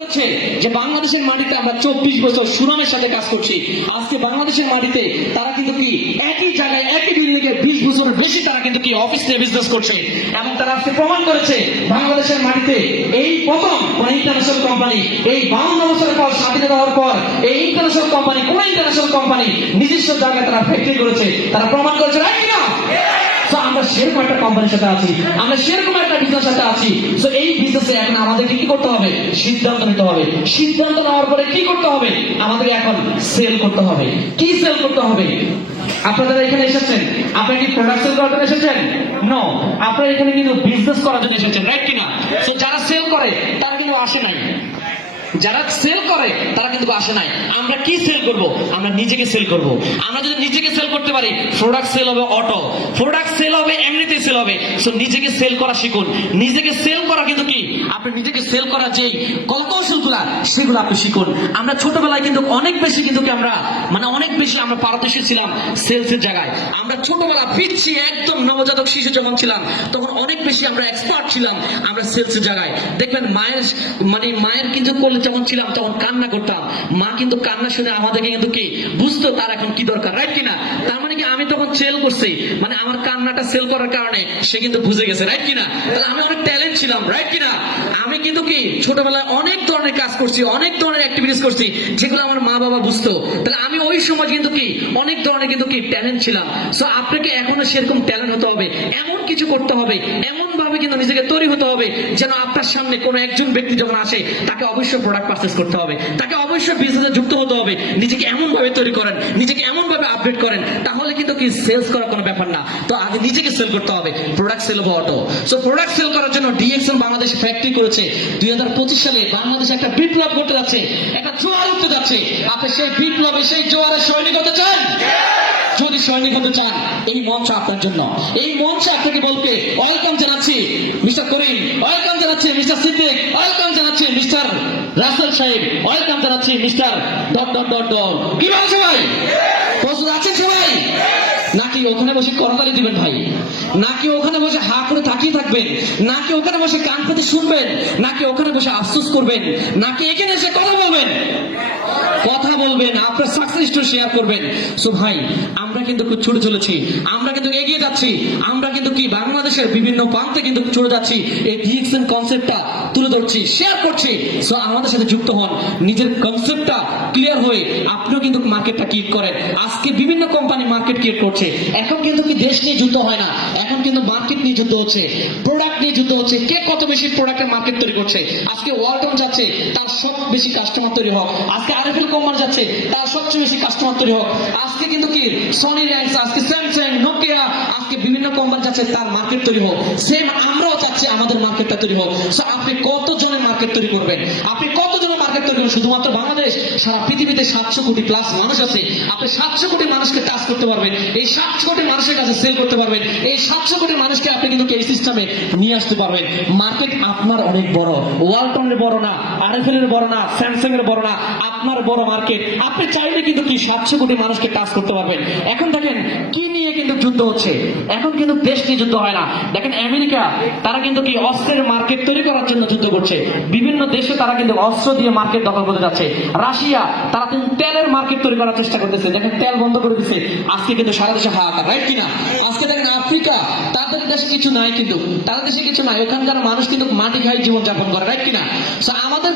যে বাংলাদেশের মাটিতে আমরা 24 বছর সুনামের সাথে কাজ করছি। আজকে বাংলাদেশের মাটিতে তারা কিন্তু কি একই জায়গায় একই বিল্ডিংয়ে 20 বছর বেশি তারা কিন্তু কি অফিস নিয়ে বিজনেস করছে এবং তারা আজকে প্রমাণ করেছে বাংলাদেশের মাটিতে এই প্রথম কোন ইন্টারন্যাশনাল কোম্পানি এই 52 বছরের পর স্বাধীনতা হওয়ার পর এই ইন্টারন্যাশনাল কোম্পানি কোন ইন্টারন্যাশনাল কোম্পানি নিজস্ব জায়গায় তারা ফ্যাক্টরি করেছে, তারা প্রমাণ করেছে রাইট কিনা? আমরা সেরকম একটা কোম্পানির সাথে আছি, আমরা সেরকম একটা বিজনেস সাথে আছি। তো এই বিজনেসে এখন আমাদেরকে কি করতে হবে? সিদ্ধান্ত নিতে হবে। সিদ্ধান্ত নেওয়ার পরে কি করতে হবে? আমাদের এখন সেল করতে হবে। কি সেল করতে হবে? আপনারা এখানে এসেছেন, আপনারা কি প্রোডাক্ট সেল করার জন্য এসেছেন? নো, আপনারা এখানে কিন্তু বিজনেস করার জন্য এসেছেন, রাইট কিনা? তো যারা সেল করে তারা কিন্তু আসে নাই, যারা সেল করে তারা কিন্তু আসে নাই। আমরা কি সেল করব? আমরা নিজেকে সেল করব। আমরা যদি নিজেকে সেল করতে পারি, প্রোডাক্ট সেল হবে, অটো প্রোডাক্ট সেল হবে, এমনিতেই সেল হবে। সো নিজেকে সেল করা শিখুন। নিজেকে সেল করা কিন্তু কি, আপনি নিজেকে সেল করার যে কৌশলগুলা সেগুলো আপনি শিখুন। আমরা ছোটবেলায় কিন্তু অনেক বেশি কিন্তু কি আমরা অনেক বেশি আমরা পারদর্শী ছিলাম সেলসের জায়গায়। আমরা ছোটবেলা পিচ্ছি একদম নবজাতক শিশু যখন ছিলাম তখন অনেক বেশি আমরা এক্সপার্ট ছিলাম আমরা সেলসের জায়গায়। দেখবেন মায়ের কিন্তু যখন ছিলাম তখন কান্না করতাম, মা কিন্তু কান্না শুনে আমাদেরকে কিন্তু কি বুঝতো তার এখন কি দরকার, রাইট কিনা? তার মানে কি আমি তখন সেল করছি, আমার কান্নাটা সেল করার কারণে সে কিন্তু বুঝে গেছে, রাইট কিনা? তাহলে আমি অনেক ট্যালেন্ট ছিলাম, রাইট কিনা? আমি কিন্তু কি ছোটবেলায় অনেক ধরনের কাজ করছি, অনেক ধরনের অ্যাক্টিভিটিস করছি যেগুলো আমার মা বাবা বুঝতো। তাহলে আমি ওই সময় কিন্তু কি অনেক ধরনের কিন্তু কি ট্যালেন্ট ছিলাম। সো আপনাকে এখনো সেরকম ট্যালেন্ট হতে হবে, এমন কিছু করতে হবে, এমন ভাবে কিন্তু নিজেকে তৈরি হতে হবে যেন আপনার সামনে কোনো একজন ব্যক্তি যখন আসে তাকে অবশ্যই প্রোডাক্ট পারচেজ করতে হবে, তাকে অবশ্যই বিজনেসে যুক্ত হতে হবে। নিজেকে এমন ভাবে তৈরি করেন, নিজেকে এমন ভাবে আপডেট করেন, তাহলে কিন্তু কি সেলস করা কোনো ব্যাপার না। তো আগে নিজেকে সেল করতে হবে, প্রোডাক্ট সেল হবে অটো। সো প্রোডাক্ট সেল করার জন্য ডিএক্সএল বাংলাদেশ ফ্যাক্টরি করেছে। 2025 সালে বাংলাদেশে একটা বিপ্লব ঘটতে যাচ্ছে, একটা জোয়ার উঠতে যাচ্ছে। আপনি সেই বিপ্লবে সেই জোয়ারের সৈনিক হতে চান? যদি সৈনিক হতে চান, এই মঞ্চ আপনার জন্য। এই মঞ্চে আপনাকে বলতে ওয়েলকাম জানাচ্ছি মিস্টার করিম, ওয়েলকাম জানাচ্ছি মিস্টার সিদ্দিক, ওয়েলকাম জানাচ্ছি মিস্টার রাসেল সাহেব, ওয়েলকাম জানাচ্ছি mister dot dot dot dot. কি বলছে ভাই? প্রস্তুত আছেন সবাই? নাকি ওখানে বসে করতালি দিবেন ভাই? নাকি ওখানে বসে হা করে তাকিয়ে থাকবেন? নাকি ওখানে বসে কান পেতে শুনবেন? নাকি ওখানে বসে আফসোস করবেন? নাকি এখানে এসে কথা বলবেন? কথা বলবেন, আপনার সাকসেস স্টোরি শেয়ার করবেন। সো ভাই, আমরা কিন্তু খুব ছুটে চলেছি, আমরা কিন্তু এগিয়ে যাচ্ছি, আমরা কিন্তু কি বাংলাদেশের বিভিন্ন প্রান্তে কিন্তু চলে যাচ্ছি। এই ডিএক্সএন কনসেপ্টটা তুলে ধরছি, শেয়ার করছি। সো আমাদের সাথে যুক্ত হন, নিজের কনসেপ্টটা ক্লিয়ার হয়ে আপনিও কিন্তু মার্কেটটা ক্রিয়েট করেন। আজকে বিভিন্ন কোম্পানি মার্কেট ক্রিয়েট করছে। এখন কিন্তু কি দেশ নিয়ে যুদ্ধ হয় না, এখন কিন্তু মার্কেট নিয়ে যুদ্ধ হচ্ছে, প্রোডাক্ট নিয়ে যুদ্ধ হচ্ছে। কে কত বেশি প্রোডাক্টের মার্কেট তৈরি করছে। আজকে ওয়ালটন যাচ্ছে, তার সব বেশি কাস্টমার তৈরি হোক। আজকে আরএফএল কোম্পানি যাচ্ছে, তার সবচেয়ে বেশি কাস্টমার তৈরি হোক। আজকে কিন্তু কি সনি র্যান্স, আজকে স্যামসাং, নোকিয়া, আজকে বিভিন্ন কোম্পানি যাচ্ছে তার মার্কেট তৈরি হোক। সেম আমরাও চাচ্ছি আমাদের মার্কেটটা তৈরি হোক। সো আপনি কতজনের মার্কেট তৈরি করবেন? আপনি কতজনের মার্কেট তৈরি করবেন? শুধুমাত্র বাংলাদেশ, সারা পৃথিবীতে 700 কোটি প্লাস মানুষ আছে। আপনি 700 কোটি মানুষকে টাচ করতে পারবেন, এই 700 কোটি মানুষের কাছে সেল করতে পারবেন, এই 700 কোটি মানুষকে আপনি কিন্তু এই সিস্টেমে নিয়ে আসতে পারবেন। মার্কেট আপনার অনেক বড়, ওয়ালটনের বড় না, আরএফএল এর বড় না, স্যামসাং এর বড় না, আপনার বড় মার্কেট। আপনি চাইলে কিন্তু কি 700 কোটি মানুষকে টাচ করতে পারবেন। এখন দেখেন কি নিয়ে কিন্তু যুদ্ধ হচ্ছে, এখন কিন্তু দেশ নিয়ে যুদ্ধ হয় না। দেখেন আমেরিকা, তারা কিন্তু কি অস্ত্রের মার্কেট তৈরি করার জন্য যুদ্ধ করছে। বিভিন্ন দেশে তারা কিন্তু অস্ত্র দিয়ে মার্কেট দখল করতে যাচ্ছে। রাশিয়া, তারা কিন্তু তেলের মার্কেট তৈরি করার চেষ্টা করতেছে। দেখেন তেল বন্ধ করে দিচ্ছে, আজকে কিন্তু সারা দেশে হাহাকার, রাইট কিনা? আজকে দেখেন আফ্রিকা, তাদের দেশে কিছু নাই, কিন্তু তাদের দেশে কিছু নাই, ওখানকার মানুষ কিন্তু মাটি খাই জীবন যাপন করে, রাইট কিনা? আমাদের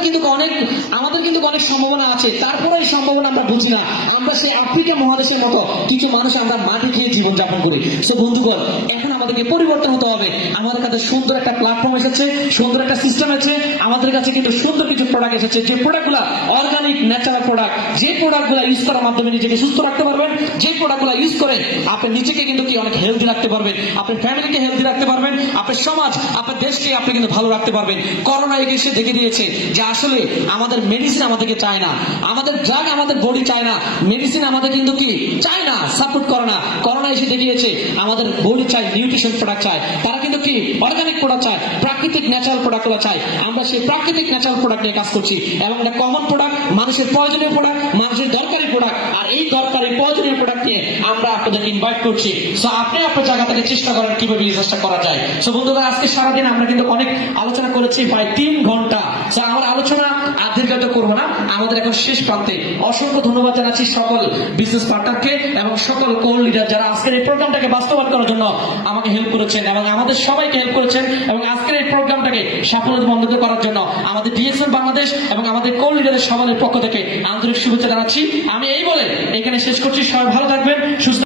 কিন্তু অনেক সম্ভাবনা আছে, তারপরে এই সম্ভাবনা আমরা বুঝি না। আমরা সেই আফ্রিকা মহাদেশের মতো কিছু মানুষ আমরা মাটি খেয়ে জীবন যাপন করি। সো বন্ধুগণ, এখন আমাদেরকে পরিবর্তন হতে হবে। আমাদের কাছে সুন্দর একটা প্ল্যাটফর্ম এসেছে, সুন্দর একটা সিস্টেম আছে, আমাদের কাছে কিন্তু সুন্দর কিছু প্রোডাক্ট এসেছে, যে প্রোডাক্টগুলো অর্গানিক ন্যাচারাল প্রোডাক্ট, যে প্রোডাক্টগুলো ইউজ করার মাধ্যমে নিজেকে সুস্থ রাখতে পারবেন, যে প্রোডাক্টগুলো ইউজ করে আপনি নিজেকে কিন্তু কি অনেক হেলদি রাখতে পারবেন, আপনার ফ্যামিলিকে হেলদি রাখতে পারবেন, আপনার সমাজ, আপনার দেশকে আপনি কিন্তু ভালো রাখতে পারবেন। করোনা এসে দেখে দিয়েছে যে আসলে আমাদের মেডিসিন আমাদেরকে চায় না, আমাদের ড্রাগ আমাদের বডি চায় না, মেডিসিন আমাদের কিন্তু কি চায় না, সাপোর্ট করে না। করোনা এসে দেখিয়েছে আমাদের বডি চাই নিউট্রিশন প্রোডাক্ট চায়, তারা কিন্তু কি অর্গানিক প্রোডাক্ট চায়, প্রাকৃতিক ন্যাচারাল প্রোডাক্টগুলো চায়। আমরা সেই প্রাকৃতিক ন্যাচারাল প্রোডাক্ট নিয়ে কাজ করছি এবং এটা কমন প্রোডাক্ট, মানুষের প্রয়োজনীয় প্রোডাক্ট, মানুষের দরকারি প্রোডাক্ট, আর এই দরকারি প্রয়োজনীয় প্রোডাক্ট নিয়ে আমরা আপনাদেরকে ইনভাইট করছি। সো আপনি আপনার জায়গা থেকে চেষ্টা করেন কিভাবে বিজনেসটা করা যায়। সো বন্ধুরা, আজকে সারাদিন আমরা কিন্তু অনেক আলোচনা করেছি, প্রায় 3 ঘন্টা। সো আমার আলোচনা আর দীর্ঘায়িত করবো না, আমাদের এখন শেষ প্রান্তে। অসংখ্য ধন্যবাদ জানাচ্ছি সকল বিজনেস পার্টনারকে এবং সকল কোর লিডার যারা আজকের এই প্রোগ্রামটাকে বাস্তবায়ন করার জন্য আমাকে হেল্প করেছেন এবং আমাদের সবাইকে হেল্প করেছেন, এবং আজকের এই প্রোগ্রামটাকে সাফল্যমণ্ডিত করার জন্য আমাদের ডিএসএম বাংলাদেশ এবং আমাদের কোর লিডারের সবাই পক্ষ থেকে আন্তরিক শুভেচ্ছা জানাচ্ছি। আমি এই বলে এখানে শেষ করছি। সবাই ভালো থাকবেন, সুস্থ